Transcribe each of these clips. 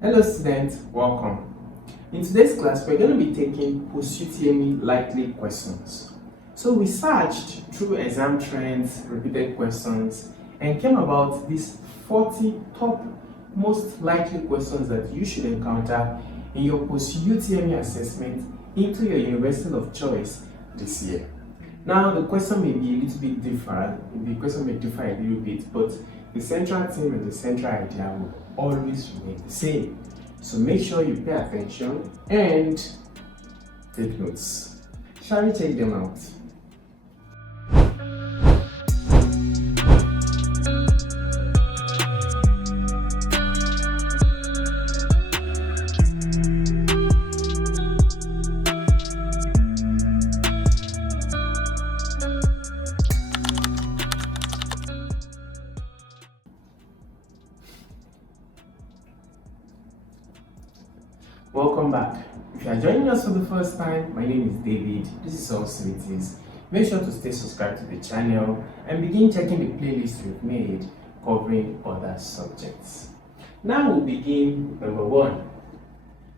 Hello students, welcome. In today's class, we're going to be taking Post UTME likely questions. So we searched through exam trends, repeated questions, and came about these 40 top most likely questions that you should encounter in your Post UTME assessment into your university of choice this year. Now, the question may be a little bit different, the question may differ a little bit, but the central theme and the central idea will always remain the same. So make sure you pay attention and take notes. Shall we check them out? Welcome back. If you are joining us for the first time, my name is David. This is AllCBTs. Make sure to stay subscribed to the channel and begin checking the playlist we've made covering other subjects. Now we'll begin with number 1.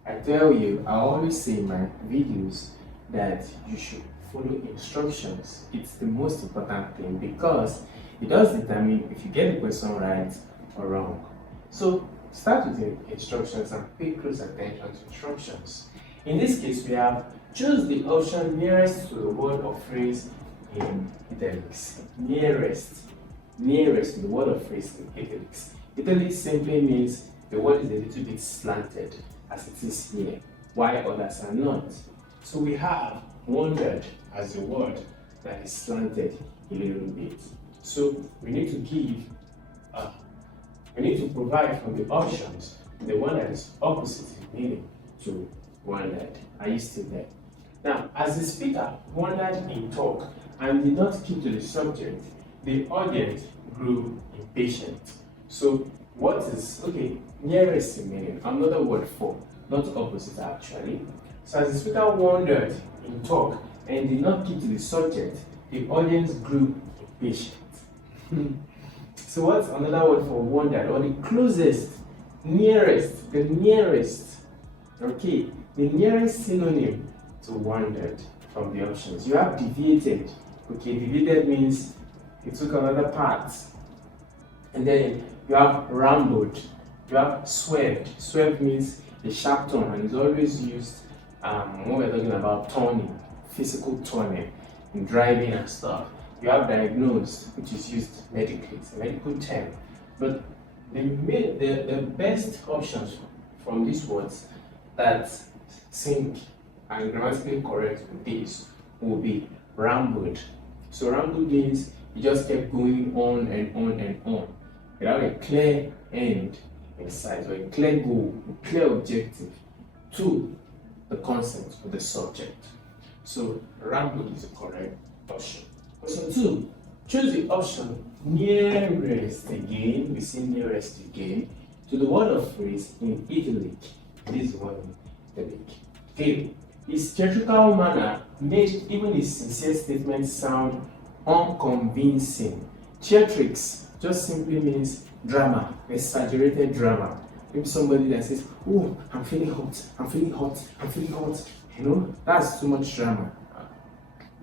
I tell you, I always say in my videos that you should follow instructions. It's the most important thing because it does determine if you get the question right or wrong. So start with the instructions and pay close attention to instructions. In this case, we have choose the option nearest to the word or phrase in italics. Nearest to the word or phrase in italics. Italics simply means the word is a little bit slanted as it is here, while others are not. So we have wondered as a word that is slanted a little bit. So we need to provide from the options the one that is opposite in meaning to wondered. Are you still there? Now, as the speaker wondered in talk and did not keep to the subject, the audience grew impatient. So, what is, nearest in meaning, another word for, not opposite actually. So, as the speaker wondered in talk and did not keep to the subject, the audience grew impatient. So what's another word for wondered, or the closest, nearest, the nearest, the nearest synonym to wondered from the options. You have deviated, deviated means you took another path. And then you have rambled, you have swerved. Swerved means a sharp turn and is always used when we're talking about turning, physical turning, in driving and stuff. You have diagnosed, which is used medically, it's a medical term. But the best options from these words that sync and grammatically correct with this will be rambled. So rambled means you just kept going on and on and on without a clear end in sight, or a clear goal, a clear objective to the concept or the subject. So rambled is the correct option. Question 2, choose the option nearest again, we see nearest again, to the word or phrase in italic. This one in italic. Okay, his theatrical manner made even his sincere statement sound unconvincing. Theatrics just simply means drama, exaggerated drama. Maybe somebody that says, oh, I'm feeling hot, I'm feeling hot, I'm feeling hot. You know, that's too much drama.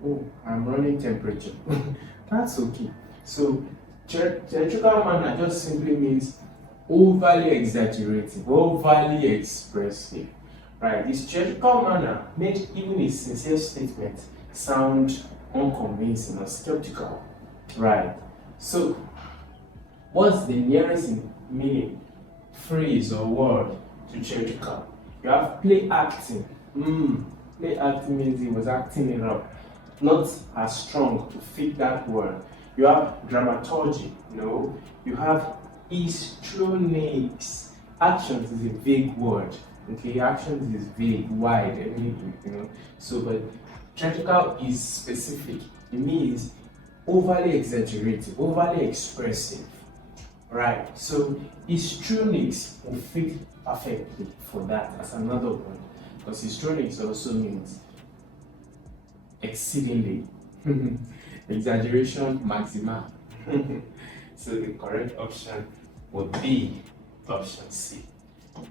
Oh, I'm running temperature. That's okay. So, theatrical manner just simply means overly exaggerative, overly expressive. Right? This theatrical manner made even a sincere statement sound unconvincing or skeptical. Right? So, what's the nearest meaning, phrase or word to theatrical? You have play acting. Play acting means he was acting it up. Not as strong to fit that word. You have dramaturgy, you have histrionics. Actions is a vague word. Actions is vague, wide, So, but theatrical is specific. It means overly exaggerative, overly expressive. Right. So, histrionics will fit perfectly for that as another one, because histrionics also means exceedingly, exaggeration maxima. So the correct option would be option C.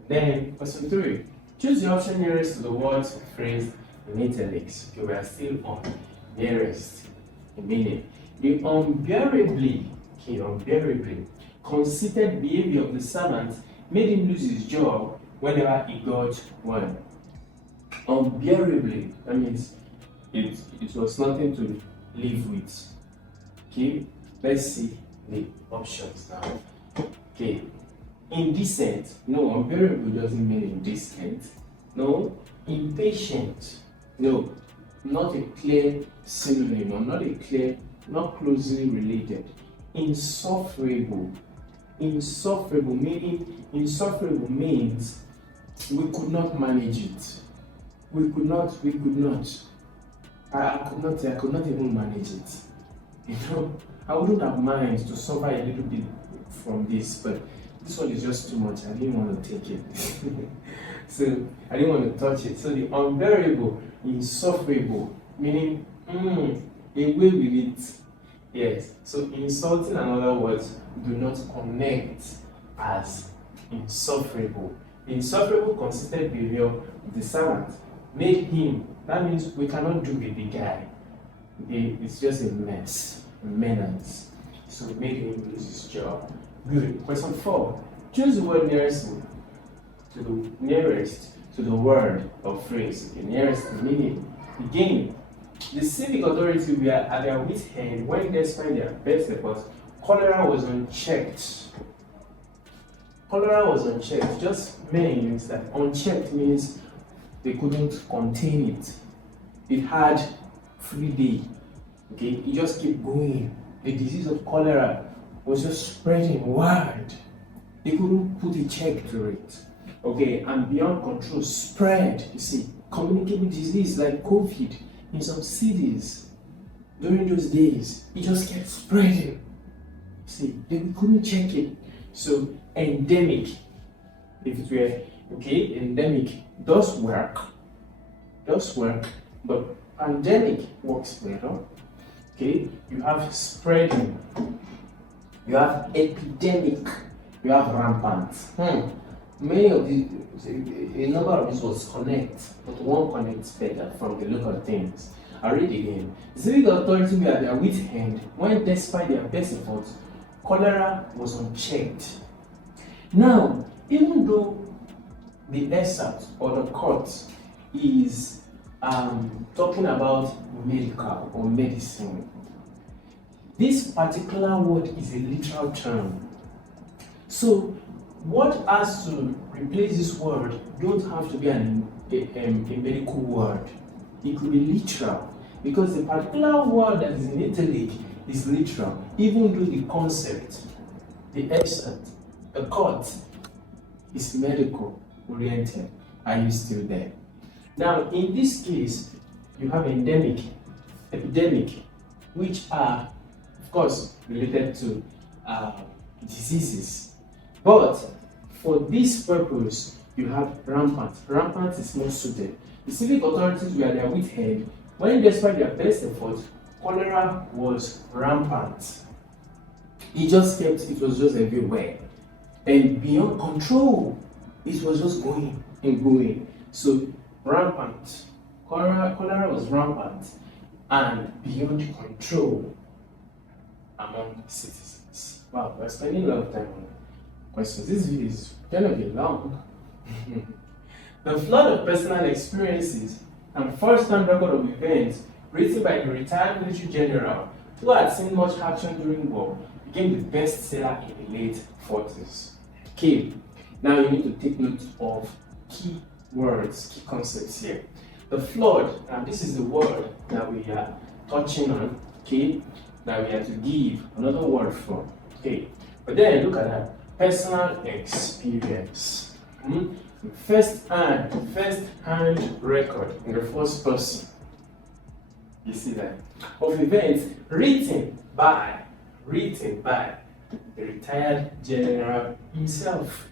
Then question 3. Choose the option nearest to the words phrase in italics. Okay, we are still on nearest, meaning the unbearably conceited behavior of the servant made him lose his job whenever he got one. Unbearably, that means it was nothing to live with. Okay, let's see the options now. Okay, indecent. No, unbearable doesn't mean indecent. No, impatient. No, not a clear synonym, or not closely related. Insufferable. Insufferable means we could not manage it. We could not. I could not even manage it. You know, I wouldn't have mind to suffer a little bit from this, but this one is just too much. I didn't want to take it. So I didn't want to touch it. So the unbearable, insufferable, meaning away with it. Yes. So insulting and other words do not connect as insufferable. The insufferable consistent behavior of the servant made him. That means we cannot do with the guy. It's just a mess, a menace. So it made him lose his job. Good. Question 4. Choose the word nearest to the word or phrase. Okay, nearest meaning. Again, the civic authority were at their wit's end when, despite their best efforts, cholera was unchecked. Cholera was unchecked. Just means that unchecked means they couldn't contain it. It had free day. Okay, it just kept going. The disease of cholera was just spreading wide. They couldn't put a check to it. Okay, and beyond control, spread. You see, communicable disease like COVID in some cities during those days, it just kept spreading. See, they couldn't check it. So endemic, if it were endemic does work, but pandemic works better. Okay, you have spreading, you have epidemic, you have rampant. Many of these, a number of these words connect, but one connects better from the look of things. I read again. The civic authority were at their wit's end when, despite their best efforts, cholera was unchecked. Now, even though the excerpt or the court is talking about medical or medicine, this particular word is a literal term. So, what has to replace this word don't have to be a medical word. It could be literal, because the particular word that is in italic is literal, even though the concept, the excerpt, the court is medical oriented. Are you still there? Now, in this case, you have endemic, epidemic, which are, of course, related to diseases. But for this purpose, you have rampant. Rampant is more suited. The civic authorities were at their wit's end when, despite their best efforts, cholera was rampant. It was just everywhere. And beyond control, it was just going and going. So, rampant. Cholera was rampant and beyond control among citizens. Wow, we're spending a lot of time on questions. This video is gonna be long. The flood of personal experiences and first-hand record of events written by the retired military general who had seen much action during war became the bestseller in the late 40s. Okay, now you need to take note of key words, key concepts here. The flood, and this is the word that we are touching on, okay, that we have to give another word for, okay. But then look at that, personal experience. First-hand record in the first person. You see that? Of events written by the retired general himself.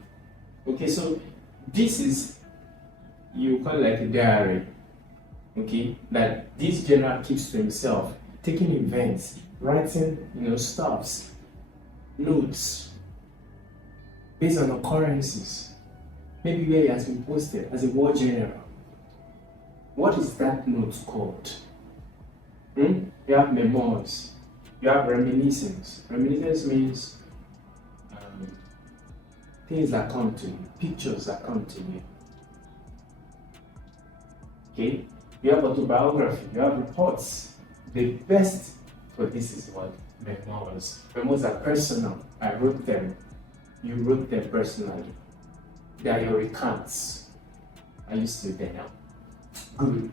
Okay, so this is, you call it like a diary. Okay, that this general keeps to himself, taking events, writing, notes based on occurrences. maybe where it has been posted as a word general. What is that note called? You have memoirs, you have reminiscence. Reminiscence means things that come to you, pictures that come to you. Okay? You have autobiography, you have reports. The best for this is what? Memoirs. Memoirs are personal. I wrote them. You wrote them personally. They are your recounts. Are you still there now? Good.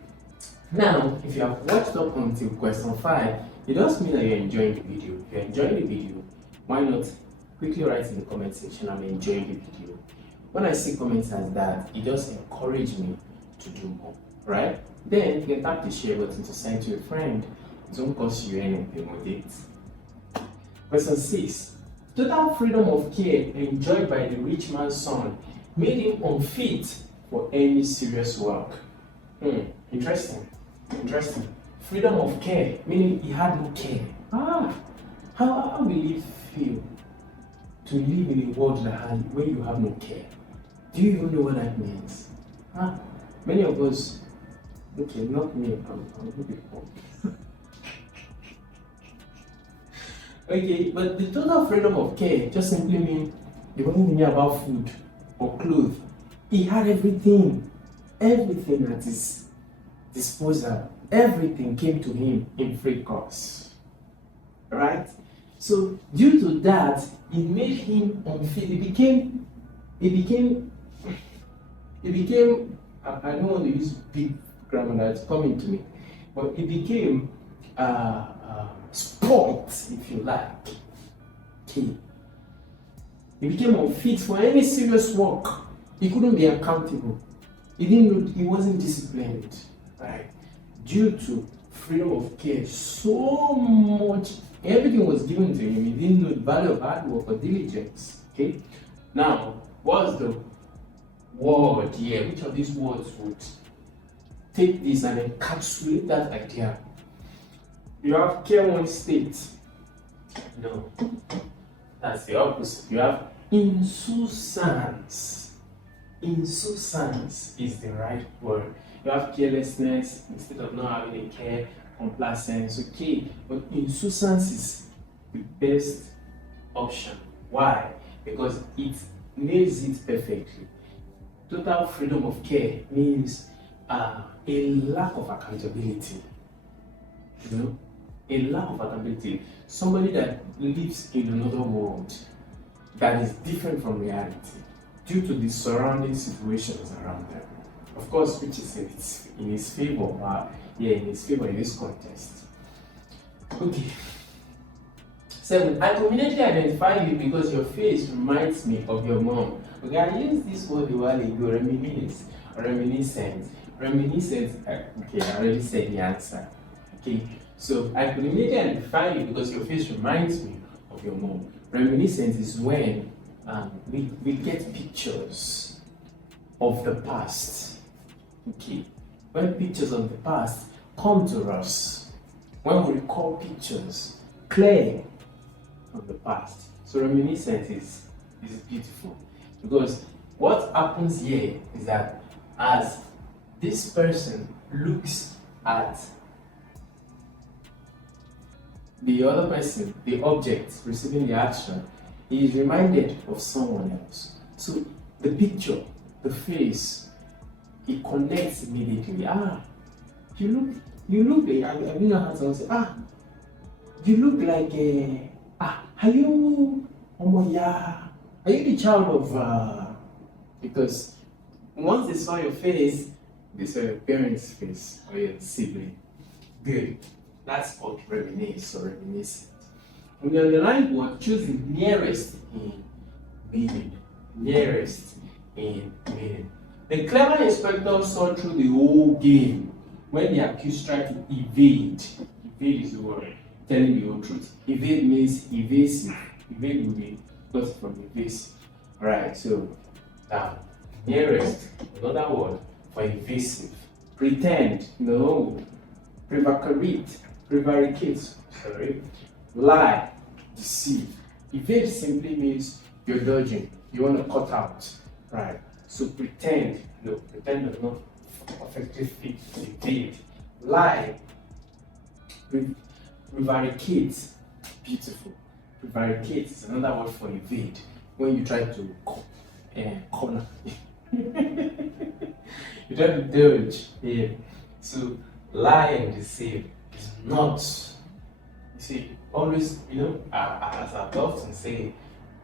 Now, if you have watched up until question 5, it does mean that you're enjoying the video. If you're enjoying the video, why not quickly write in the comment section, I'm enjoying the video. When I see comments like that, it just encourages me to do more, right? Then you can tap the share button to send to a friend. It won't cost you anything with it. Question 6. Total freedom of care enjoyed by the rich man's son made him unfit for any serious work. Interesting. Freedom of care, meaning he had no care. How will you feel to live in a world where you have no care? Do you even know what that means? Many of us, okay, not me, I'm a bit poor. Okay, but the total freedom of care just simply means it wasn't thinking about food or clothes. He had everything at his disposal. Everything came to him in free course. Right? So due to that, it made him unfit. It became I don't want to use big grammar that's coming to me, but it became sport, if you like. Okay. He became unfit for any serious work. He couldn't be accountable. He wasn't disciplined, right? Due to freedom of care, so much, everything was given to him. He didn't know the value of hard work or diligence. Okay. Now, what's the word here? Which of these words would take this and encapsulate that idea? You have care one state. No, that's the opposite. You have insouciance. Insouciance is the right word. You have carelessness instead of not having a care, complacence, okay? But insouciance is the best option. Why? Because it nails it perfectly. Total freedom of care means a lack of accountability. You know? A lack of accountability. Somebody that lives in another world that is different from reality due to the surrounding situations around them. Of course, which is in his favor, in his favor in this context. Okay. 7. I conveniently identify you because your face reminds me of your mom. Okay, I used this word a while ago, reminiscence. Reminiscence, okay, I already said the answer. Okay, so I conveniently identify you because your face reminds me of your mom. Reminiscence is when we get pictures of the past. Okay, when pictures of the past come to us, when we recall pictures clear from the past. So reminiscence is beautiful because what happens here is that as this person looks at the other person, the object receiving the action, he is reminded of someone else. So the picture, the face, it connects immediately. You look like, I mean, someone say, you look like are you the child of, because once they saw your face, they saw your parents' face or your sibling. Good. That's called reminisce or reminiscent. When you underline word, choose the nearest in meaning. Nearest in meaning. The clever inspector saw through the whole game when the accused tried to evade. Evade is the word, telling the whole truth. Evade means evasive. Evade will be got from evasive. Alright, so now, nearest, another word for evasive. Pretend, no. Prevaricate, lie, deceive. Evade simply means you're dodging, you want to cut out, right? So pretend, no, pretend does not perfectly fit evade. Lie, prevaricate, beautiful. Prevaricate is another word for evade. When you try to corner, you try to dodge. Yeah. So lie and deceive is not. You see, always, as I often say,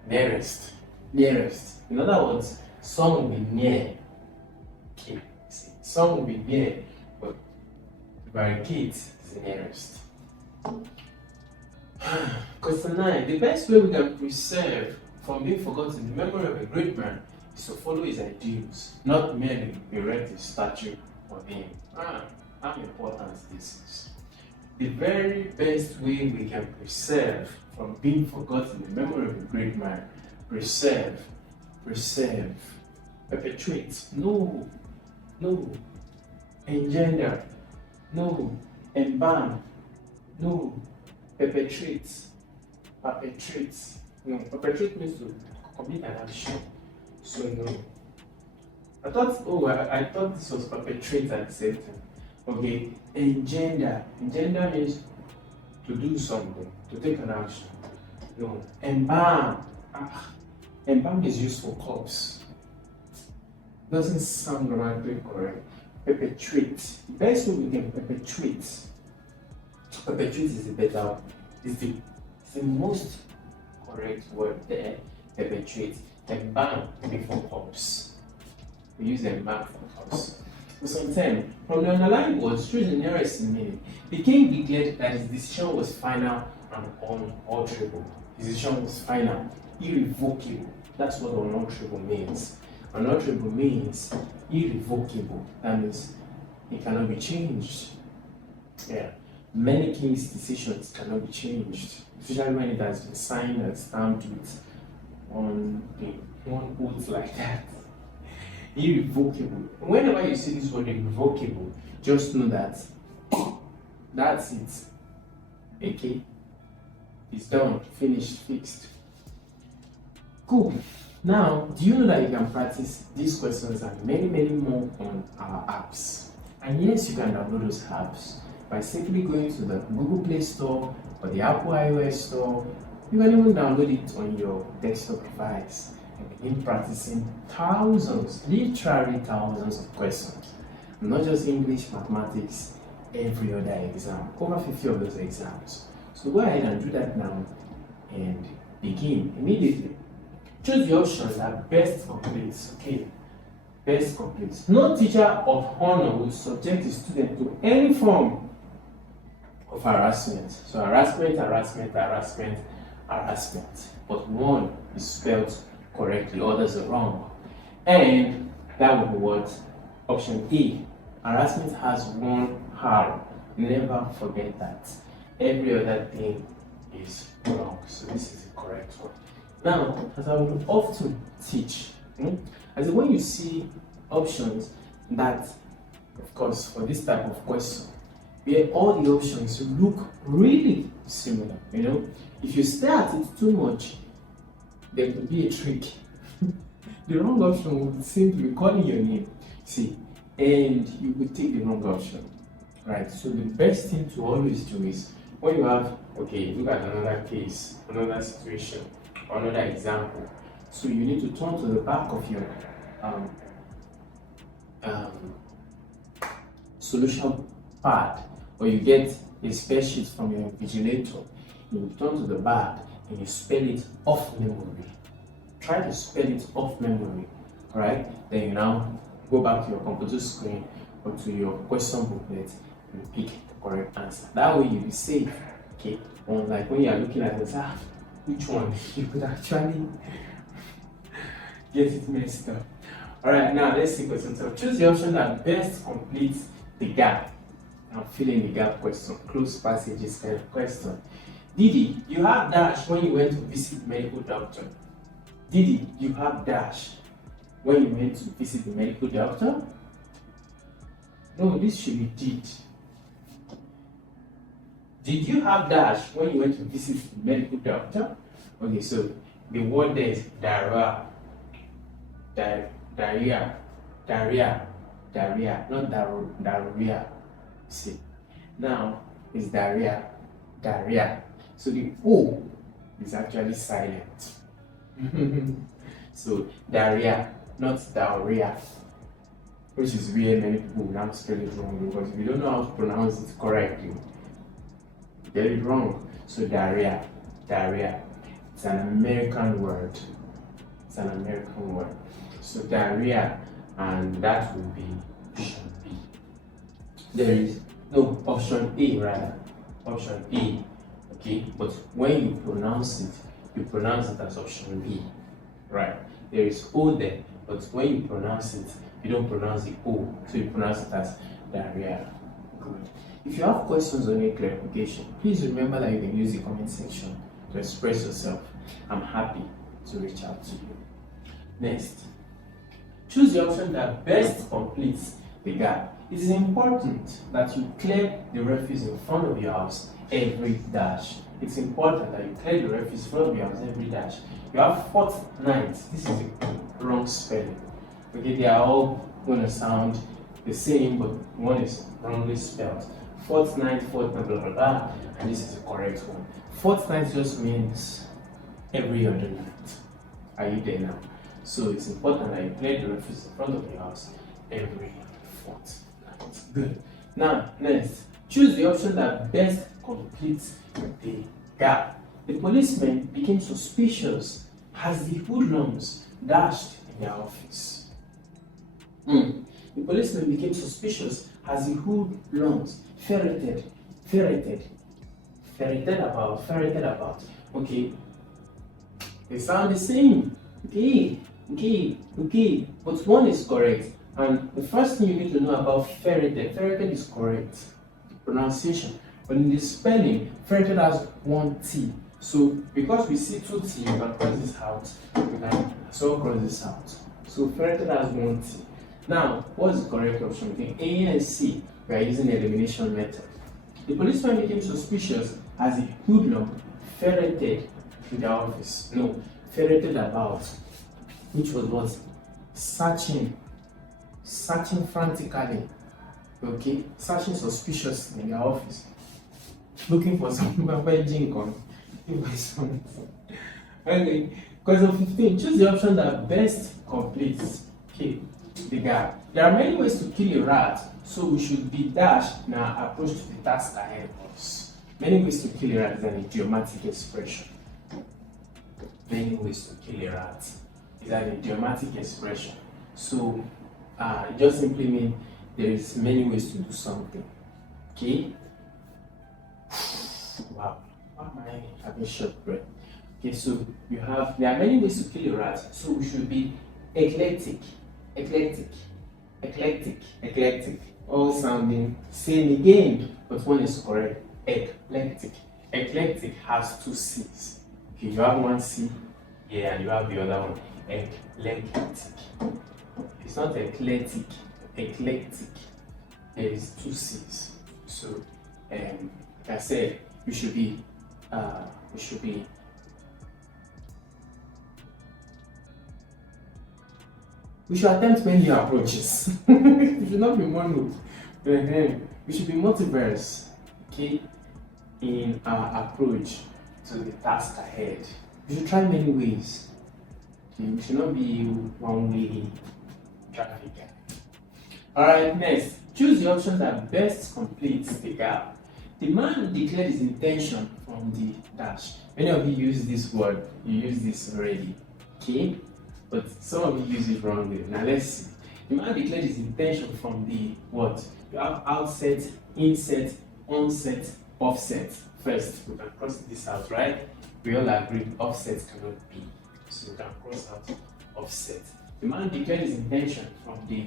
nearest. In other words, some will be near. Okay, see, some will be near, but barricade is the nearest. Question 9. The best way we can preserve from being forgotten the memory of a great man is to follow his ideals, not merely erect his statue of him. How important this is. The very best way we can preserve from being forgotten the memory of a great man, preserve, perpetuate, no, engender, no, embalm, no, perpetrate, no, perpetrate means to commit an action, so no. I thought this was perpetrate at the same time. Okay, engender means to do something, to take an action. No, embalm, embalm is used for corpse. Doesn't sound grammatically correct. Perpetuate. The best way we can perpetuate. Perpetuate is the better, is the most correct word there. Perpetuate. Embalm before corpse. We use embalm for corpse. For some time, from the underlying words, choose the nearest meaning. The king declared that his decision was final and unalterable. His decision was final, irrevocable. That's what unalterable means. Unalterable means irrevocable. That means it cannot be changed. Yeah. Many kings' decisions cannot be changed, especially when it has been signed and stamped with one oath like that. Irrevocable. Whenever you see this word irrevocable, just know that that's it. Okay? It's done, finished, fixed. Cool. Now, do you know that you can practice these questions and many more on our apps? And yes, you can download those apps by simply going to the Google Play Store or the Apple iOS Store. You can even download it on your desktop device and begin practicing literally thousands of questions. Not just English, mathematics, every other exam. Over 50 of those exams. So go ahead and do that now and begin immediately. Choose the option that best completes. Okay, best completes. No teacher of honor will subject the student to any form of harassment. So harassment. But one is spelled correctly, others are wrong. And that would be what? Option A. Harassment has one R. Never forget that. Every other thing is wrong. So this is the correct one. Now, as I would often teach, as when you see options that, of course, for this type of question, where all the options look really similar, if you stare at it too much, there could be a trick. The wrong option would simply be calling your name, and you would take the wrong option, right? So the best thing to always do is, when you have, look at another case, another situation, another example. So you need to turn to the back of your solution pad, or you get a spreadsheet from your invigilator. You turn to the back and you spell it off memory. Try to spell it off memory, right? Then you now go back to your computer screen or to your question booklet and pick the correct answer. That way you'll be safe. Okay, unlike when you are looking at this, which one? You could actually get it messed up. Alright, now let's see question 12. Choose the option that best completes the gap. Now fill in the gap question, close passages kind of question. Didi, you have dash when you went to visit the medical doctor. Didi, you have dash when you went to visit the medical doctor? No, this should be did. Did you have dash when you went to visit the medical doctor? Okay, so the word there is dara. diarrhea, diarrhea, diarrhea, not diarrhea. See, now it's diarrhea, diarrhea. So the O is actually silent. So diarrhea, not diarrhea, which is where many people will now spell it wrong, because if you don't know how to pronounce it correctly, you get it wrong. So diarrhea, diarrhea. It's an American word. It's an American word. So diarrhea, and that will be option B. There is no option A rather. Option A. Okay, but when you pronounce it as option B. Right. There is O there, but when you pronounce it, you don't pronounce the O, so you pronounce it as diarrhea. Good. If you have questions on your clarification, please remember that you can use the comment section to express yourself. I'm happy to reach out to you. Next, choose the option that best completes the gap. It is important that you clear the refuse in front of your house every dash. It's important that you clear the refuse in front of your house every dash. You have fortnight. This is the wrong spelling. Okay, they are all going to sound the same, but one is wrongly spelled. Fortnight, fortnight, blah blah blah, and this is the correct one. Fortnight just means every other night. Are you there now? So it's important that you clear the refuse in front of your house every fortnight. Good. Now, next, choose the option that best completes the gap. The policeman became suspicious as the hoodlums dashed in their office. The policeman became suspicious as the hoodlums ferreted about. Okay, they sound the same. Okay, but one is correct. And the first thing you need to know about ferreted is correct, the pronunciation. But in the spelling, ferreted has one T. So because we see two T, you can cross this out. We can so cross this out. So ferreted has one T. Now, what's the correct option? Between A and C, we are using the elimination method. The policeman became suspicious as the hoodlum ferreted in the office. No, ferreted about, which was what? Searching frantically. Okay, searching suspiciously in the office, looking for some Jingon. Okay, question 15. Choose the option that best completes the gap. There are many ways to kill a rat, so we should be dashed in our approach to the task ahead of us. Many ways to kill a rat is an idiomatic expression. Many ways to kill a rat is an idiomatic expression. So it just simply means there is many ways to do something. Okay? Wow. Why am I having short breath? Okay, so there are many ways to kill a rat, so we should be eclectic, all sounding same again, but one is correct. Eclectic has two C's. Okay, you have one C, yeah, and you have the other one. Eclectic. It's not eclectic. There is two C's. So, like I said, we should attempt many approaches. We should not be mono. We should be multiverse, okay, in our approach to the task ahead. We should try many ways. Okay? We should not be one-way traffic guy. Alright, next. Choose the option that best completes the gap. The man declared his intention from the dash. Many of you use this word, you use this already. Okay? But some of you use it wrongly. Now let's see. The man declared his intention from the what? You have outset, inset, onset, offset. First, we can cross this out, right? We all agree offset cannot be. So we can cross out offset. The man declared his intention from the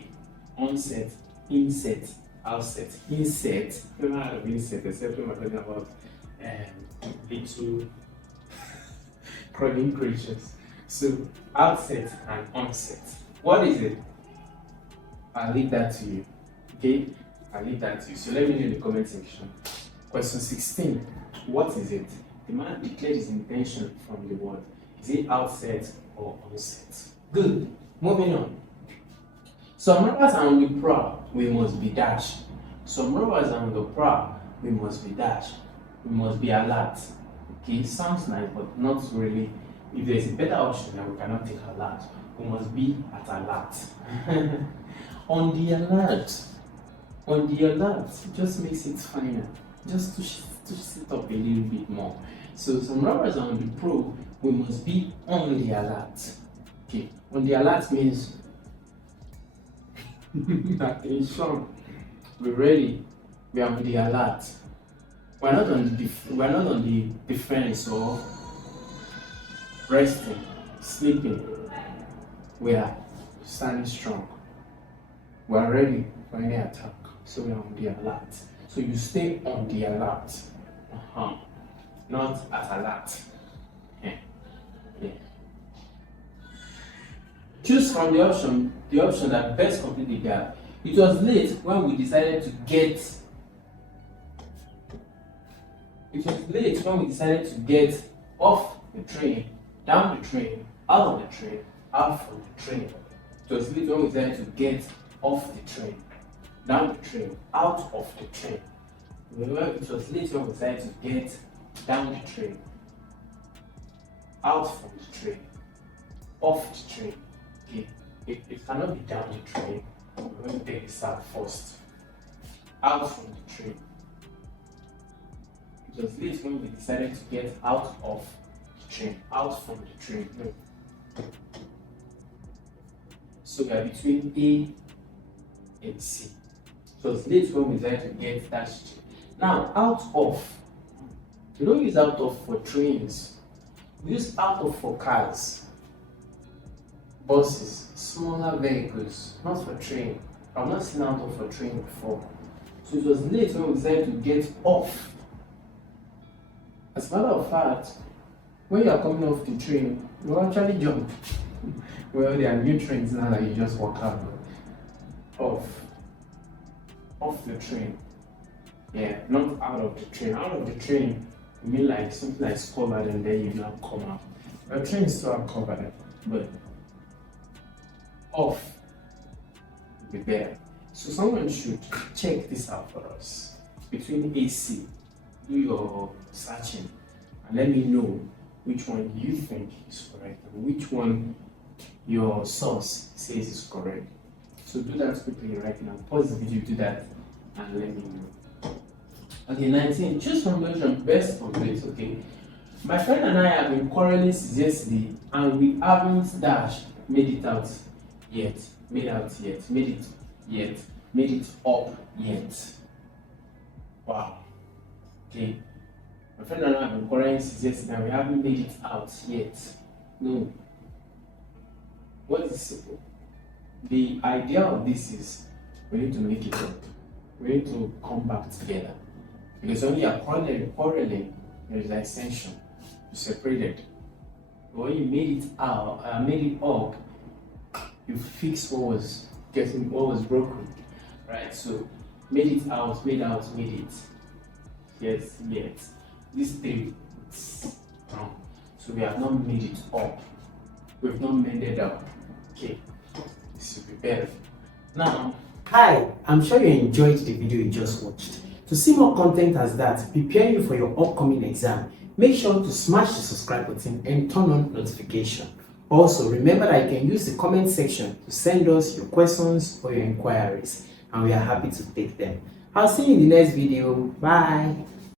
onset, inset, outset. Inset, never heard of inset, except when we're talking about little crawling creatures. So, outset and onset. What is it? I'll leave that to you. Okay? I'll leave that to you. So let me know in the comment section. Question 16. What is it? The man declared his intention from the word. Is it outset or onset? Good. Moving on. Some robbers are on the prowl, we must be dash. Some robbers are on the prowl, we must be dash. We must be alert. Okay, sounds nice, but not really. If there's a better option, then we cannot take alert. We must be at alert. On the alert. On the alert just makes it finer. Just to sit up a little bit more. So some robbers are on the prowl, we must be on the alert. Okay, on the alert means attention. We're ready. We are on the alert. We're not on the defense or resting, sleeping. We are standing strong. We are ready for any attack. So we are on the alert. So you stay on the alert. Not at alert. Yeah. Choose from the option that best complete the gap. It was late when we decided to get off the train, down the train, out of the train, out from the train. It was late when we decided to get off the train, down the train, out of the train. Remember, it was late when we decided to get down the train, out from the train, off the train. Okay, it cannot be down the train. We're going to take this out first. Out from the train. It was late when we decided to get out of the train, out from the train. So we are between A and C. So it's late when we decided to get that train. Now, out of. We don't use out of for trains. We use out of for cars, buses, smaller vehicles, not for train. I've not seen out of for train before. So it was late when we decided to get off. As a matter of fact, when you are coming off the train, you actually jump. Well, there are new trains now that you just walk out off the train. Yeah, not out of the train. Out of the train, you mean like something like covered and then you now come out. The train is still covered, but off will be better. So someone should check this out for us. Between AC, do your searching and let me know which one you think is correct and which one your source says is correct. So do that quickly right now. Pause the video, do that and let me know. Okay, 19. Choose from the option best complete. Okay. My friend and I have been quarreling since yesterday and we haven't made it up yet. Wow. Okay. My friend and I have been quarreling since yesterday and we haven't made it out yet. No. What is the idea of this is we need to make it up. We need to come back together. Because when you are quarreling, there is an extension. You separated. But when you made it up, you fix what was broken. Right? So made it. Yes. These three wrong. So we have not made it up. We've not mended up. Okay. This will be better. Now, hi, I'm sure you enjoyed the video you just watched. To see more content as that, preparing you for your upcoming exam, make sure to smash the subscribe button and turn on notification. Also, remember that you can use the comment section to send us your questions or your inquiries, and we are happy to take them. I'll see you in the next video. Bye.